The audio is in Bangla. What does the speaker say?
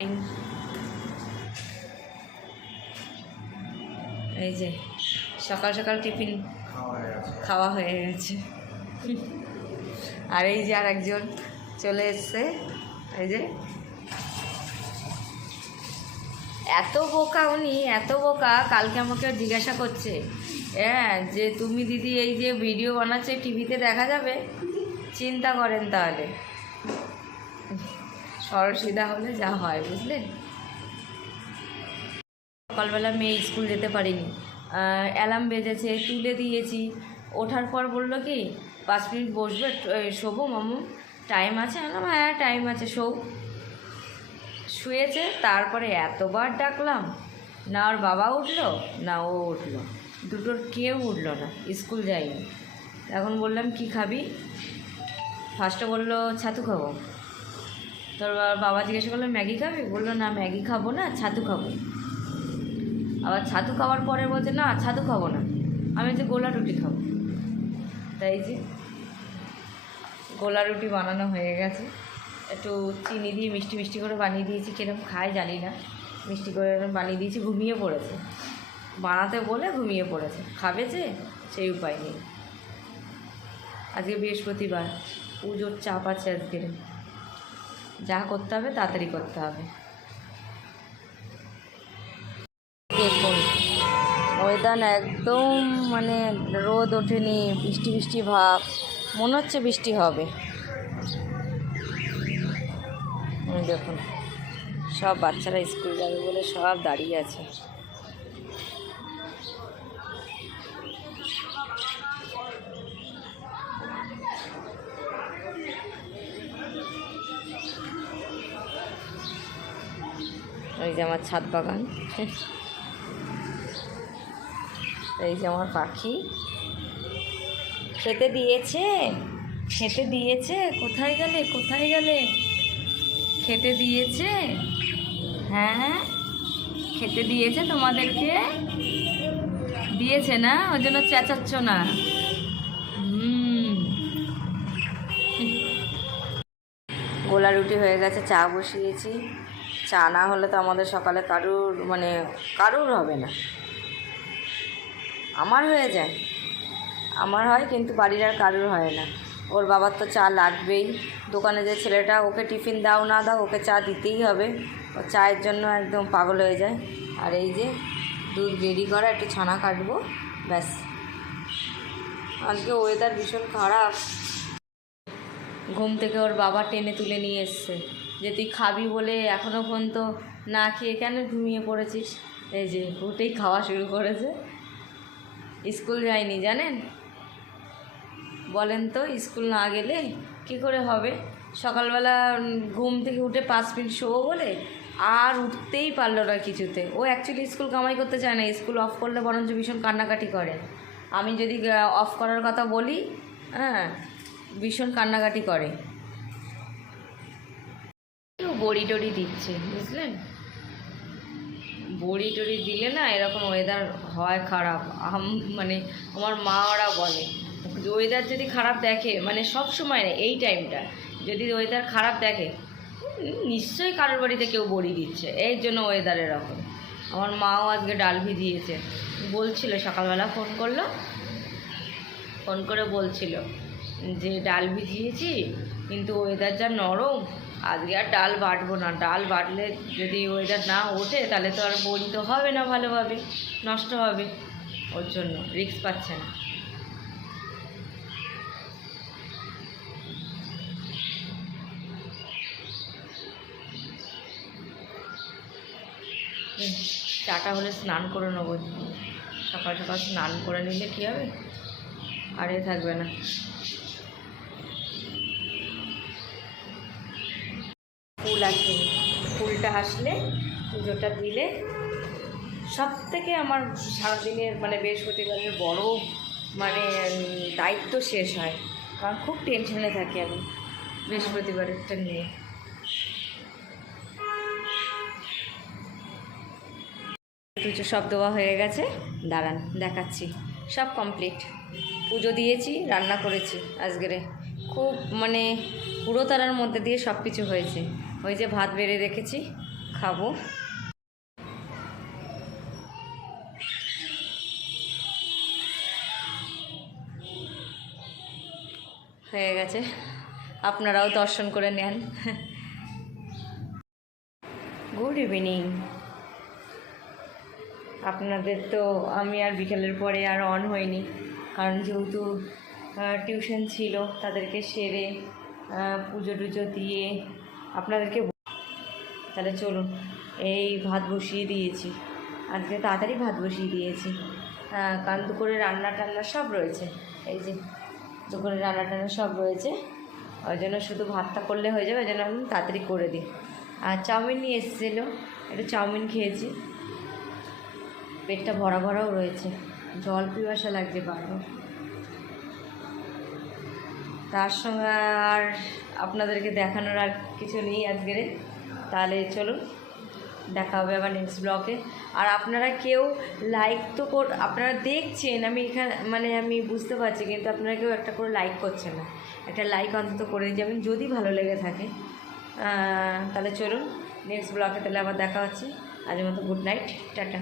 এই যে সকাল সকাল টিফিন খাওয়া হয়ে গেছে। আর এই যে আর একজন চলে এসছে, এই যে এত বোকা উনি, এত বোকা। কালকে আমাকে জিজ্ঞাসা করছে, হ্যাঁ, যে তুমি দিদি এই যে ভিডিও বানাচ্ছে টিভিতে দেখা যাবে? চিন্তা করেন তাহলে, সরল সিধা হলে যা হয়, বুঝলেন। সকালবেলা মেয়ে স্কুল যেতে পারিনি, অ্যালার্ম বেজেছে, তুলে দিয়েছি। ওঠার পর বললো কি 5 মিনিট বসবে, শোবো মামু, টাইম আছে? বললাম হ্যাঁ টাইম আছে, শোও। শুয়েছে। তারপরে এতবার ডাকলাম, না ওর বাবা উঠলো না ও উঠলো, দুটোর কেউ উঠলো না, স্কুল যায়নি। এখন বললাম কি খাবি? ফার্স্টে বললো ছাতু খাবো। তোর বাবা জিজ্ঞাসা করলো ম্যাগি খাবি? বললো না ম্যাগি খাবো না, ছাতু খাবো। আবার ছাতু খাওয়ার পরে বলছে না ছাতু খাবো না, আমি যে গোলা রুটি খাবো। তাই যে গোলা রুটি বানানো হয়ে গেছে, একটু চিনি দিয়ে মিষ্টি মিষ্টি করে বানিয়ে দিয়েছি। কিরকম খায় জানি না, মিষ্টি করে বানিয়ে দিয়েছি। ঘুমিয়ে পড়েছে, বানাতে বলে ঘুমিয়ে পড়েছে। খাবে যে সেই উপায় নেই। আজকে বৃহস্পতিবার, পুজোর চাপ আছে আজকের, যা করতে হবে তাড়াতাড়ি করতে হবে। দেখুন ওয়েদার একদম মানে রোদ ওঠেনি, বৃষ্টি বৃষ্টি ভাব, মনে হচ্ছে বৃষ্টি হবে। দেখুন সব বাচ্চারা স্কুল যাবে বলে সব দাঁড়িয়ে আছে। এই যে আমার ছাদ বাগান, এই যে আমার পাখি খেতে দিয়েছে, খেতে দিয়েছে। কোথায় গেলে, কোথায় গেলে? খেতে দিয়েছে, হ্যাঁ খেতে দিয়েছে তোমাদেরকে, দিয়েছে না? ওই জন্য চেঁচাচ্ছ না। গোলা রুটি হয়ে গেছে, চা বসিয়েছি। চা না হলে তো আমাদের সকালে কারুর হবে না। আমার হয়ে যায়, আমার হয়, কিন্তু বাড়ির আর কারুর হয় না। ওর বাবার তো চা লাগবেই। দোকানে যে ছেলেটা, ওকে টিফিন দাও না দাও ওকে চা দিতেই হবে। ও চায়ের জন্য একদম পাগল হয়ে যায়। আর এই যে দুধ রেডি করা, একটু ছানা কাটবো, ব্যাস। আজকে ওয়েদার ভীষণ খারাপ। ঘুম থেকে ওর বাবা টেনে তুলে নিয়ে এসছে, যে তুই খাবি বলে এখনও পর্যন্ত না খেয়ে কেন ঘুমিয়ে পড়েছিস। এই যে উঠেই খাওয়া শুরু করেছে। স্কুল যায়নি জানেন? বলেন তো, স্কুল না গেলে কী করে হবে? সকালবেলা ঘুম থেকে উঠে 5 মিনিট শোবো বলে আর উঠতেই পারলো না কিছুতে। ও অ্যাকচুয়ালি স্কুল কামাই করতে চায় না, স্কুল অফ করলে বরঞ্চ ভীষণ কান্নাকাটি করে। আমি যদি অফ করার কথা বলি, হ্যাঁ ভীষণ কান্নাকাটি করে। কেউ বড়ি টড়ি দিচ্ছে, বুঝলেন। বড়ি টড়ি দিলে না এরকম ওয়েদার হয় খারাপ। আমার মা ওরা বলে ওয়েদার যদি খারাপ দেখে, সব সময় না, এই টাইমটা যদি ওয়েদার খারাপ দেখে, নিশ্চয়ই কারোর বাড়িতে কেউ বড়ি দিচ্ছে, এই জন্য ওয়েদার এরকম। আমার মাও আজকে ডাল ভিজিয়েছে, বলছিল সকালবেলা ফোন করলো, ফোন করে বলছিল যে ডাল ভিজিয়েছি, কিন্তু ওয়েদার যা নরম, আজকে আর ডাল বাটবো না। ডাল বাটলে যদি ওয়েদার না ওঠে তাহলে তো আর বড়ি তো হবে না ভালোভাবে, নষ্ট হবে। ওর জন্য রিস্ক পাচ্ছে না। চাটা হলে স্নান করে নেবো, সকাল সকাল স্নান করে নিলে কী হবে, আর থাকবে না। ফুল আছে, ফুলটা আসলে পুজোটা দিলে সব থেকে আমার সারাদিনের বৃহস্পতিবারের বড় দায়িত্ব শেষ হয়। কারণ খুব টেনশনে থাকি আমি বৃহস্পতিবারেরটা নিয়ে। পুজো সব দেওয়া হয়ে গেছে, দাঁড়ান দেখাচ্ছি। সব কমপ্লিট, পুজো দিয়েছি, রান্না করেছি। আজকেরে খুব পুরো তারার মধ্যে দিয়ে সব কিছু হয়েছে। ওই যে ভাত বেড়ে রেখেছি, খাবো। হয়ে গেছে, আপনারাও দর্শন করে নেন। Good evening. আপনাদের তো আমি আর বিকেলের পরে আর অন হয়নি, কারণ যেহেতু টিউশন ছিল, তাদেরকে সেরে পুজো টুজো দিয়ে আপনাদেরকে। তাহলে চলুন, এই ভাত বসিয়ে দিয়েছি, আজকে তাড়াতাড়ি ভাত বসিয়ে দিয়েছি, কারণ দুপুরে রান্না টান্না সব রয়েছে। এই যে দুপুরে রান্না টান্না সব রয়েছে, ওই জন্য শুধু ভাতটা করলে হয়ে যাবে, ওই জন্য আমি তাড়াতাড়ি করে দিই। আর চাউমিন নিয়ে এসেছিলো, একটু চাউমিন খেয়েছি, পেটটা ভরা ভরাও রয়েছে, জল পিপাসা লাগছে বারবার। তার সঙ্গে আর আপনাদেরকে দেখানোর আর কিছু নেই আজকের। তাহলে চলুন, দেখা হবে আবার নেক্সট ব্লগে। আর আপনারা কেউ লাইক তো আপনারা দেখছেন, আমি এখানে মানে আমি বুঝতে পারছি, কিন্তু আপনারা কেউ একটা করে লাইক করছেন না। একটা লাইক অন্তত করে যাবেন যদি ভালো লেগে থাকে। তাহলে চলুন নেক্সট ব্লগে, তাহলে আবার দেখা হচ্ছে। আজের মতো গুড নাইট, টাটা।